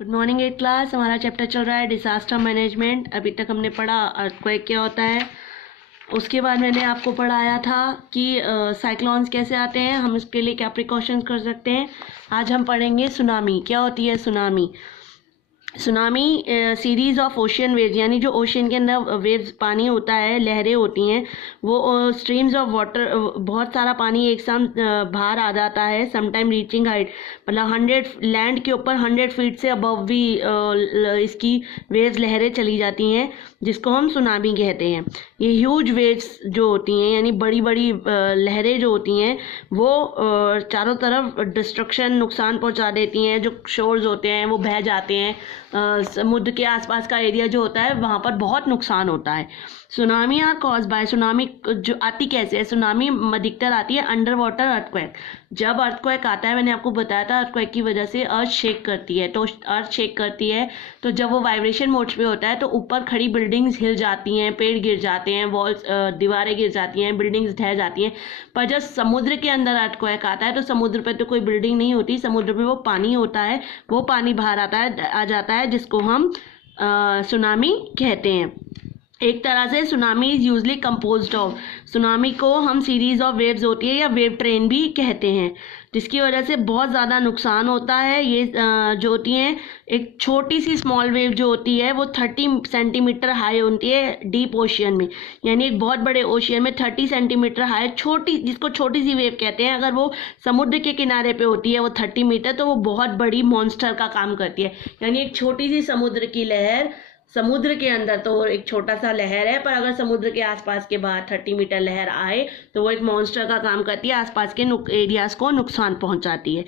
Good morning at class. हमारा chapter चल रहा है डिजास्टर मैनेजमेंट। अभी तक हमने पढ़ा अर्थक्वेक क्या होता है, उसके बाद मैंने आपको पढ़ाया था कि साइक्लोन्स कैसे आते हैं, हम इसके लिए क्या प्रिकॉशंस कर सकते हैं। आज हम पढ़ेंगे सुनामी क्या होती है। Tsunami series of ocean waves, यानी जो ओशियन के अंदर वेव्स पानी होता है, लहरें होती हैं, वो स्ट्रीम्स ऑफ वाटर, बहुत सारा पानी एक साथ बाहर आ जाता है। समटाइम रीचिंग हाइट, मतलब 100 लैंड के ऊपर 100 फीट से अबव भी इसकी वेव्स लहरें चली जाती हैं, जिसको हम सुनामी कहते हैं। ये ह्यूज वेव्स जो होती हैं, यानी बड़ी बड़ी लहरें जो होती हैं, वो चारों तरफ डिस्ट्रक्शन, नुकसान पहुंचा देती हैं। जो शोर्स होते हैं वो बह जाते हैं, समुद्र के आसपास का एरिया जो होता है वहाँ पर बहुत नुकसान होता है। Tsunami are cause by, tsunami जो आती कैसे है, सुनामी अधिकतर आती है अंडर वाटर अर्थक्वेक। जब अर्थक्वेक आता है, मैंने आपको बताया था अर्थक्वेक की वजह से अर्थ शेक करती है, तो अर्थ शेक करती है तो जब वो वाइब्रेशन मोड पे होता है तो ऊपर खड़ी बिल्डिंग्स हिल जाती हैं, पेड़ गिर जाते हैं, वॉल्स दीवारें गिर जाती हैं, बिल्डिंग्स ढह जाती हैं। पर जब समुद्र के अंदर अर्थक्वेक आता है तो समुद्र पे तो कोई बिल्डिंग नहीं होती, समुद्र पे वो पानी होता है, वो पानी बाहर आ जाता है, जिसको हम सुनामी कहते हैं। एक तरह से tsunami is usually composed of, tsunami को हम सीरीज ऑफ वेव्स होती है या वेव ट्रेन भी कहते हैं, जिसकी वजह से बहुत ज़्यादा नुकसान होता है। ये जो होती हैं, एक छोटी सी स्मॉल वेव जो होती है वो 30 सेंटीमीटर हाई होती है डीप ओशियन में, यानी एक बहुत बड़े ओशियन में 30 सेंटीमीटर हाई छोटी, जिसको छोटी सी वेव कहते हैं। अगर वो समुद्र के किनारे पे होती है वो 30 मीटर, तो वो बहुत बड़ी मॉन्स्टर का काम करती है। यानी एक छोटी सी समुद्र की लहर, समुद्र के अंदर तो एक छोटा सा लहर है, पर अगर समुद्र के आसपास के बाहर 30 मीटर लहर आए तो वो एक मॉन्स्टर का काम करती है, आसपास के एरियाज को नुकसान पहुंचाती है।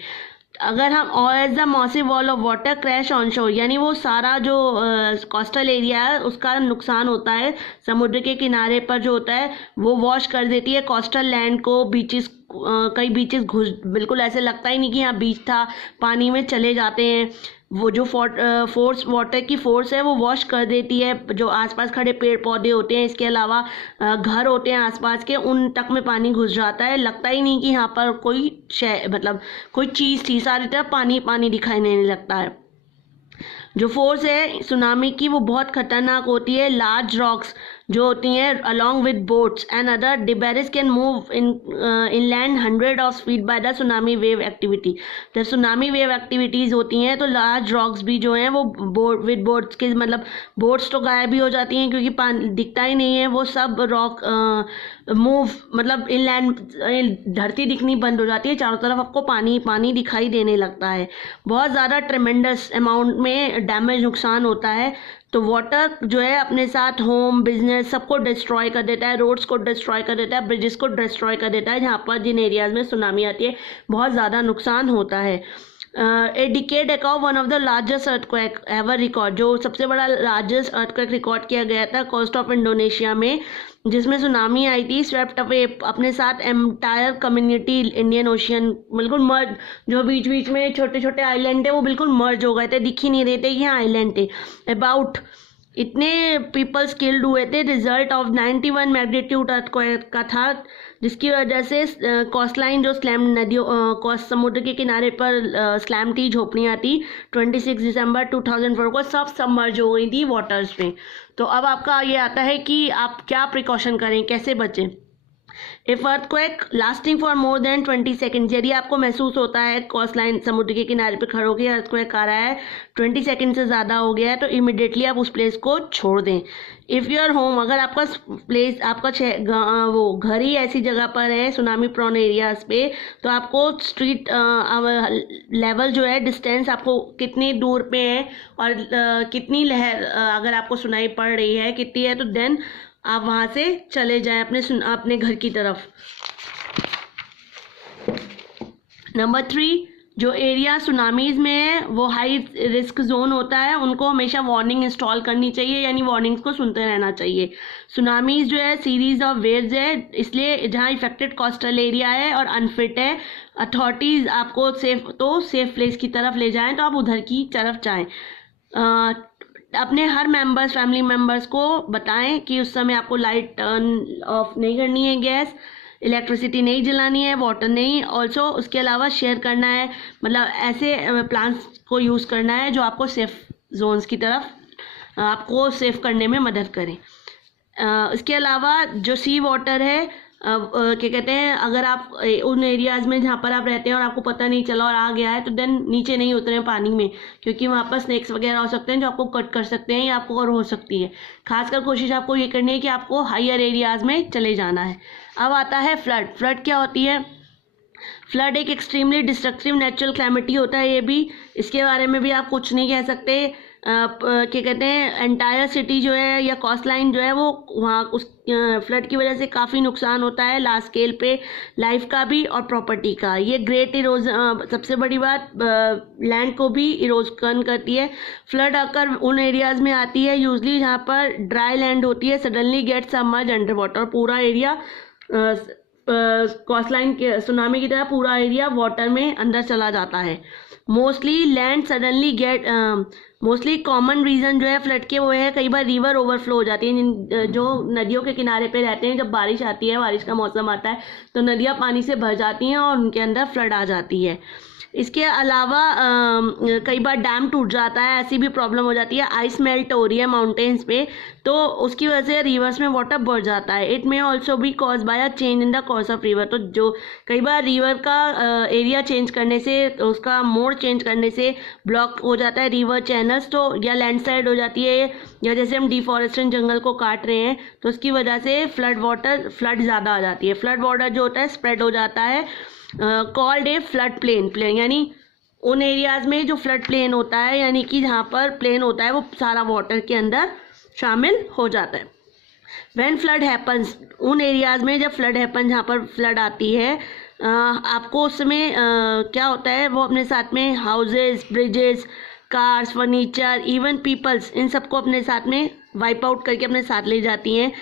अगर हम और as the massive wall of water crash on shore, यानी वो सारा जो कोस्टल एरिया है उसका नुकसान होता है, समुद्र के किनारे पर जो होता है वो वॉश कर देती है कोस्टल लैंड को। बीचेस, कई बीचेस बिल्कुल ऐसे लगता ही नहीं कि यहाँ बीच था, पानी में चले जाते हैं। वो जो फोर्स, वाटर की फोर्स है वो वॉश कर देती है जो आसपास खड़े पेड़ पौधे होते हैं। इसके अलावा घर होते हैं आसपास के, उन तक में पानी घुस जाता है, लगता ही नहीं कि यहाँ पर कोई मतलब कोई चीज़ थी, सारी तरफ पानी पानी दिखाई नहीं लगता है। जो फोर्स है सुनामी की वो बहुत खतरनाक होती है। लार्ज रॉक्स जो होती हैं along with boats and other debris can move inland 100 of speed by the tsunami wave activity. जब सुनामी वेव एक्टिविटीज़ होती हैं तो लार्ज रॉक्स भी जो हैं वो विद बोट्स के, मतलब बोट्स तो गायब भी हो जाती हैं क्योंकि पानी दिखता ही नहीं है, वो सब रॉक मूव, मतलब इनलैंड धरती दिखनी बंद हो जाती है, चारों तरफ आपको पानी पानी दिखाई देने लगता है। बहुत ज़्यादा ट्रेमेंडस अमाउंट में डैमेज, नुकसान होता है। तो वाटर जो है अपने साथ होम, बिजनेस सबको डिस्ट्रॉय कर देता है, रोड्स को डिस्ट्रॉय कर देता है, ब्रिजेस को डिस्ट्रॉय कर देता है। जहाँ पर जिन एरियाज में सुनामी आती है बहुत ज़्यादा नुकसान होता है। A decade a cow one of the largest earthquake ever record, जो सबसे बड़ा लार्जेस्ट अर्थक्वेक रिकॉर्ड किया गया था कोस्ट ऑफ इंडोनेशिया में, जिसमें सुनामी आई थी, स्वेप्ट अवे अपने साथ एंटायर कम्युनिटी इंडियन ओशियन, बिल्कुल मर्ज, जो बीच बीच में छोटे छोटे आइलैंड थे वो बिल्कुल मर्ज हो गए थे, दिख ही नहीं रहे थे कि यहाँ आइलैंड थे। अबाउट इतने पीपल्स किल्ड हुए थे, रिजल्ट ऑफ 91 मैग्नीट्यूड अर्थक्वेक का था, जिसकी वजह से कोस्टलाइन जो स्लैम नदियों, कोस्ट समुद्र के किनारे पर स्लैम थी, झोपड़ियाँ थी, 26 दिसंबर 2004 को सब सबमर्ज हो गई थी वाटर्स में। तो अब आपका ये आता है कि आप क्या प्रिकॉशन करें, कैसे बचें। If earthquake lasting for more than 20 second, यदि आपको महसूस होता है कोस्ट लाइन समुद्र के किनारे पर खड़े होकर अर्थक्वेक आ रहा है, 20 सेकेंड से ज़्यादा हो गया है, तो इमिडिएटली आप उस प्लेस को छोड़ दें। इफ़ योर होम, अगर आपका प्लेस, आपका वो घर ही ऐसी जगह पर है सुनामी प्रोन एरियाज पे, तो आपको स्ट्रीट लेवल जो है, डिस्टेंस आपको कितनी दूर पे है और कितनी लहर अगर आपको सुनाई पड़ रही है कितनी है, तो देन आप वहाँ से चले जाएं अपने घर की तरफ। नंबर 3, जो एरिया सुनामीज में है वो हाई रिस्क जोन होता है, उनको हमेशा वार्निंग इंस्टॉल करनी चाहिए, यानी वार्निंग्स को सुनते रहना चाहिए। सुनामीज जो है सीरीज ऑफ वेव्स है, इसलिए जहाँ इफेक्टेड कोस्टल एरिया है और अनफिट है, अथॉरिटीज़ आपको सेफ प्लेस की तरफ ले जाएं तो आप उधर की तरफ जाएं। अपने हर मेंबर्स, फैमिली मेंबर्स को बताएं कि उस समय आपको लाइट टर्न ऑफ नहीं करनी है, गैस इलेक्ट्रिसिटी नहीं जलानी है, वाटर नहीं, ऑल्सो उसके अलावा शेयर करना है, मतलब ऐसे प्लांट्स को यूज़ करना है जो आपको सेफ जोन्स की तरफ आपको सेफ करने में मदद करें। इसके अलावा जो सी वाटर है, क्या कहते हैं, अगर आप उन एरियाज़ में जहाँ पर आप रहते हैं और आपको पता नहीं चला और आ गया है तो देन नीचे नहीं उतरे पानी में, क्योंकि वहाँ पर स्नेक्स वगैरह हो सकते हैं जो आपको कट कर सकते हैं या आपको और हो सकती है। खासकर कोशिश आपको ये करनी है कि आपको हायर एरियाज़ में चले जाना है। अब आता है फ्लड। फ्लड क्या होती है? फ्लड एक एक्सट्रीमली डिस्ट्रक्टिव नेचुरल क्लैमिटी होता है। ये भी, इसके बारे में भी आप कुछ नहीं कह सकते। क्या कहते हैं, एंटायर सिटी जो है या कोस्ट लाइन जो है वो वहाँ उस फ्लड की वजह से काफ़ी नुकसान होता है, लार्ज स्केल पे लाइफ का भी और प्रॉपर्टी का। ये ग्रेट इरोजन, सबसे बड़ी बात, लैंड को भी इरोजन करती है। फ्लड आकर उन एरियाज़ में आती है यूजली जहाँ पर ड्राई लैंड होती है, suddenly get submerge under water, पूरा एरिया कोस्ट लाइन के सुनामी की तरह पूरा एरिया वाटर में अंदर चला जाता है। Mostly land suddenly get mostly common reason जो है फ्लड के वो है, कई बार रिवर ओवरफ्लो हो जाती है। जो नदियों के किनारे पे रहते हैं, जब बारिश आती है, बारिश का मौसम आता है तो नदियाँ पानी से भर जाती हैं और उनके अंदर फ्लड आ जाती है। इसके अलावा कई बार डैम टूट जाता है, ऐसी भी प्रॉब्लम हो जाती है। आइस मेल्ट हो रही है माउंटेन्स पे तो उसकी वजह से रिवर्स में वाटर बढ़ जाता है। It may also be cause by a change in the course of river. तो जो कई बार रिवर का एरिया चेंज करने से, उसका मोड चेंज करने से ब्लॉक हो जाता है रिवर चैनल्स, तो या लैंडस्लाइड हो जाती है, या जैसे हम डिफॉरेस्टेशन जंगल को काट रहे हैं तो उसकी वजह से फ्लड ज़्यादा आ जाती है। फ्लड वाटर जो होता है स्प्रेड हो जाता है, कॉल्ड ए फ्लड प्लेन, यानी उन एरियाज़ में जो फ्लड प्लेन होता है, यानी कि जहाँ पर प्लेन होता है वो सारा वाटर के अंदर शामिल हो जाता है। व्हेन फ्लड हैपन्स, उन एरियाज़ में जब फ्लड हैपन, जहाँ पर फ्लड आती है, आपको उसमें क्या होता है, वो अपने साथ में houses, bridges, cars, furniture, even peoples, इन सबको अपने साथ में वाइप आउट करके अपने साथ ले जाती हैं।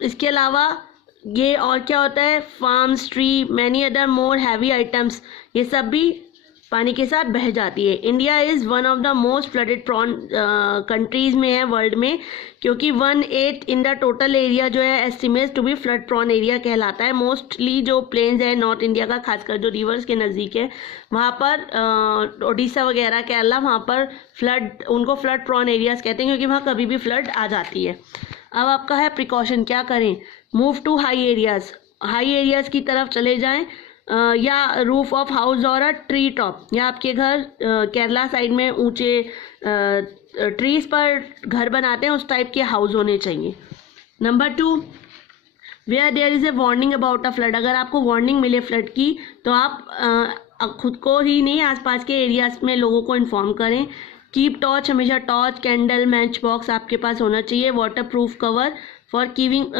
इसके अलावा ये और क्या होता है, farms, tree, many other more heavy items, ये सब भी पानी के साथ बह जाती है। India is one of the most flooded prone countries में है वर्ल्ड में, क्योंकि 1/8 इन द टोटल एरिया जो है estimate to be flood prone area कहलाता है। मोस्टली जो प्लेन्स है नॉर्थ इंडिया का, खासकर जो रिवर्स के नज़दीक है, वहाँ पर उड़ीसा वगैरह, केरला, वहाँ पर फ्लड, उनको फ्लड प्रॉन एरियाज़ कहते हैं, क्योंकि वहाँ कभी भी फ्लड आ जाती है। अब आपका है प्रिकॉशन, क्या करें? Move to high areas, high areas की तरफ चले जाएं, या रूफ ऑफ हाउस और अ ट्री टॉप, या आपके घर केरला साइड में ऊंचे ट्रीज पर घर बनाते हैं, उस टाइप के हाउस होने चाहिए। Number 2, where there is a warning about a flood, अगर आपको वार्निंग मिले फ्लड की तो आप खुद को ही नहीं, आसपास के एरियाज में लोगों को इन्फॉर्म करें। कीप टॉर्च, हमेशा टॉर्च, कैंडल, मैच बॉक्स आपके पास होना चाहिए। Water proof cover for keeping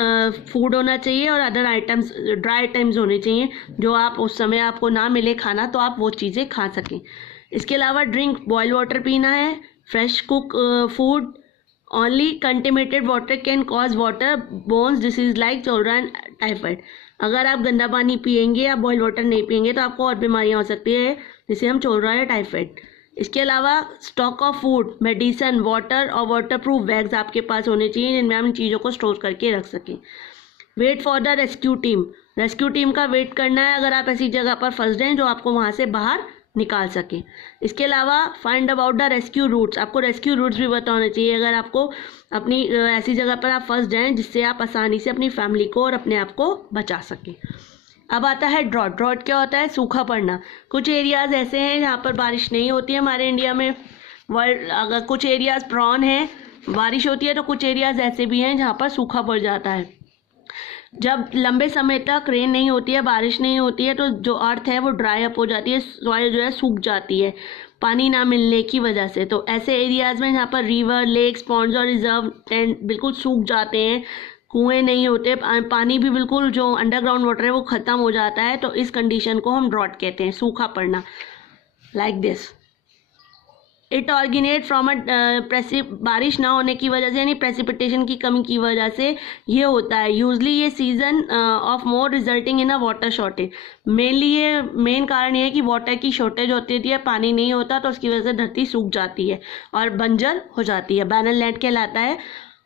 food होना चाहिए, और अदर आइटम्स, ड्राई आइटम्स होने चाहिए जो आप उस समय आपको ना मिले खाना तो आप वो चीज़ें खा सकें। इसके अलावा ड्रिंक, बॉयल वाटर पीना है, fresh cook food, only contaminated water can cause water बोन्स disease like cholera and typhoid. अगर आप गंदा पानी पियेंगे या बॉयल वाटर नहीं पियेंगे तो आपको और बीमारियाँ हो सकती है, जिसे हम चोलरा या टाइफाइड। इसके अलावा stock of food, medicine, water और वाटर प्रूफ बैग्स आपके पास होने चाहिए, जिनमें हम इन चीज़ों को स्टोर करके रख सकें। Wait for the rescue team, rescue team का वेट करना है अगर आप ऐसी जगह पर फंस जाएं जो आपको वहाँ से बाहर निकाल सकें। इसके अलावा find about the rescue routes, आपको रेस्क्यू रूट्स भी पता होने चाहिए अगर आपको अपनी ऐसी जगह पर आप फंस जाएं जिससे आप आसानी से अपनी फैमिली को और अपने आप को बचा सकें। अब आता है ड्रॉट। ड्रॉट क्या होता है? सूखा पड़ना। कुछ एरियाज़ ऐसे हैं जहाँ पर बारिश नहीं होती है हमारे इंडिया में, अगर कुछ एरियाज़ प्रॉन हैं, बारिश होती है, तो कुछ एरियाज़ ऐसे भी हैं जहाँ पर सूखा पड़ जाता है। जब लंबे समय तक रेन नहीं होती है, बारिश नहीं होती है, तो जो अर्थ है वो ड्राई अप हो जाती है, सॉइल जो है सूख जाती है पानी ना मिलने की वजह से। तो ऐसे एरियाज़ में जहाँ पर रिवर, लेक्स, पॉन्ड्स और रिजर्व बिल्कुल सूख जाते हैं, कुएं नहीं होते, पानी भी बिल्कुल जो अंडरग्राउंड वाटर है वो ख़त्म हो जाता है, तो इस कंडीशन को हम ड्रॉट कहते हैं, सूखा पड़ना, like this. It originate from बारिश ना होने की वजह से, यानी प्रेसिपिटेशन की कमी की वजह से ये होता है। यूजली ये season of more resulting in a water shortage, mainly ये मेन कारण ये है कि वाटर की शॉर्टेज होती है, पानी नहीं होता, तो उसकी वजह से धरती सूख जाती है और बंजर हो जाती है, बैरन लैंड कहलाता है।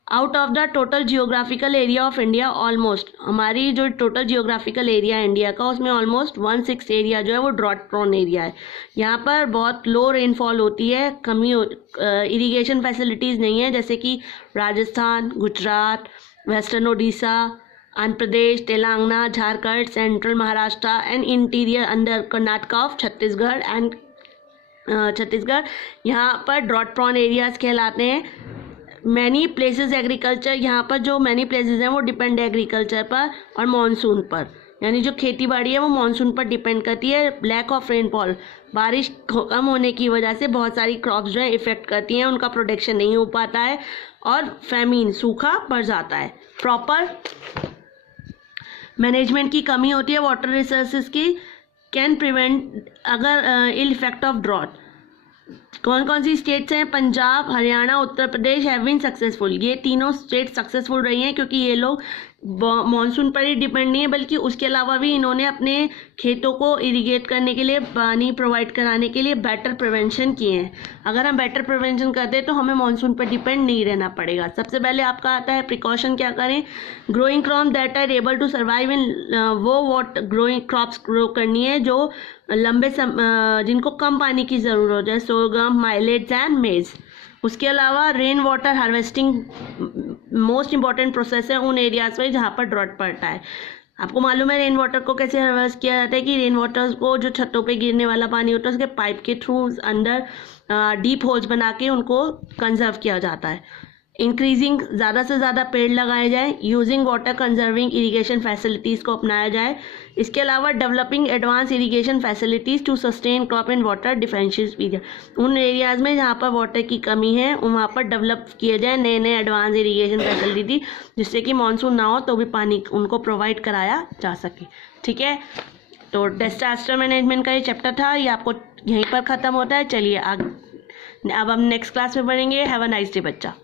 Out of the total geographical area of India almost, हमारी जो टोटल जियोग्राफिकल एरिया है इंडिया का, उसमें ऑलमोस्ट 1/6 एरिया जो है वो ड्रॉट प्रोन एरिया है। यहाँ पर बहुत लो रेनफॉल होती है, इरिगेशन फैसिलिटीज़ नहीं है, जैसे कि Rajasthan, Gujarat, western Odisha, Andhra Pradesh, Telangana, Jharkhand, central Maharashtra and interior under Karnataka of Chhattisgarh and Chhattisgarh यहाँ पर ड्रॉट प्रोन एरियाज कहलाते हैं। मैनी प्लेसेस एग्रीकल्चर, यहाँ पर जो मैनी प्लेसेस हैं वो डिपेंड है एग्रीकल्चर पर और मानसून पर, यानी जो खेती बाड़ी है वो मानसून पर डिपेंड करती है। लैक ऑफ रेनफॉल, बारिश कम होने की वजह से बहुत सारी क्रॉप्स जो है इफेक्ट करती हैं, उनका प्रोडक्शन नहीं हो पाता है और फैमिन, सूखा बढ़ जाता है। प्रॉपर मैनेजमेंट की कमी होती है वाटर रिसोर्सेज की, कैन प्रिवेंट अगर इल इफेक्ट ऑफ ड्रॉट। कौन कौन सी स्टेट्स हैं? Punjab, Haryana, Uttar Pradesh have been successful. ये तीनों स्टेट सक्सेसफुल रही हैं क्योंकि ये लोग मानसून पर ही डिपेंड नहीं है, बल्कि उसके अलावा भी इन्होंने अपने खेतों को इरिगेट करने के लिए, पानी प्रोवाइड कराने के लिए बेटर प्रिवेंशन किए हैं। अगर हम बेटर प्रिवेंशन करते हैं तो हमें मानसून पर डिपेंड नहीं रहना पड़ेगा। सबसे पहले आपका आता है प्रिकॉशन, क्या करें? Growing crop that are able to survive in, वो वॉट ग्रोइंग क्रॉप्स ग्रो करनी है जो लंबे जिनको कम पानी की ज़रूरत है, सोगम, माइलेट्स एंड मेज। उसके अलावा rain water harvesting most important process है उन एरियाज में जहाँ पर ड्रॉट पड़ता है। आपको मालूम है रेन वाटर को कैसे हार्वेस्ट किया जाता है कि रेन वाटर को, जो छतों पे गिरने वाला पानी होता है, उसके पाइप के थ्रू अंदर डीप होल्स बना के उनको कंजर्व किया जाता है। इंक्रीजिंग, ज़्यादा से ज़्यादा पेड़ लगाए जाए, using water conserving irrigation facilities को अपनाया जाए। इसके अलावा developing advance irrigation facilities to sustain crop and water differential period, उन एरियाज़ में जहाँ पर वाटर की कमी है वहाँ पर डेवलप किए जाए नए नए एडवांस इरिगेशन फैसिलिटी, जिससे कि मानसून ना हो तो भी पानी उनको प्रोवाइड कराया जा सके। ठीक है, तो डिजास्टर मैनेजमेंट का ये चैप्टर था, ये आपको यहीं पर ख़त्म होता है। चलिए अब हम नेक्स्ट क्लास में पढ़ेंगे। हैव अ नाइस डे बच्चा।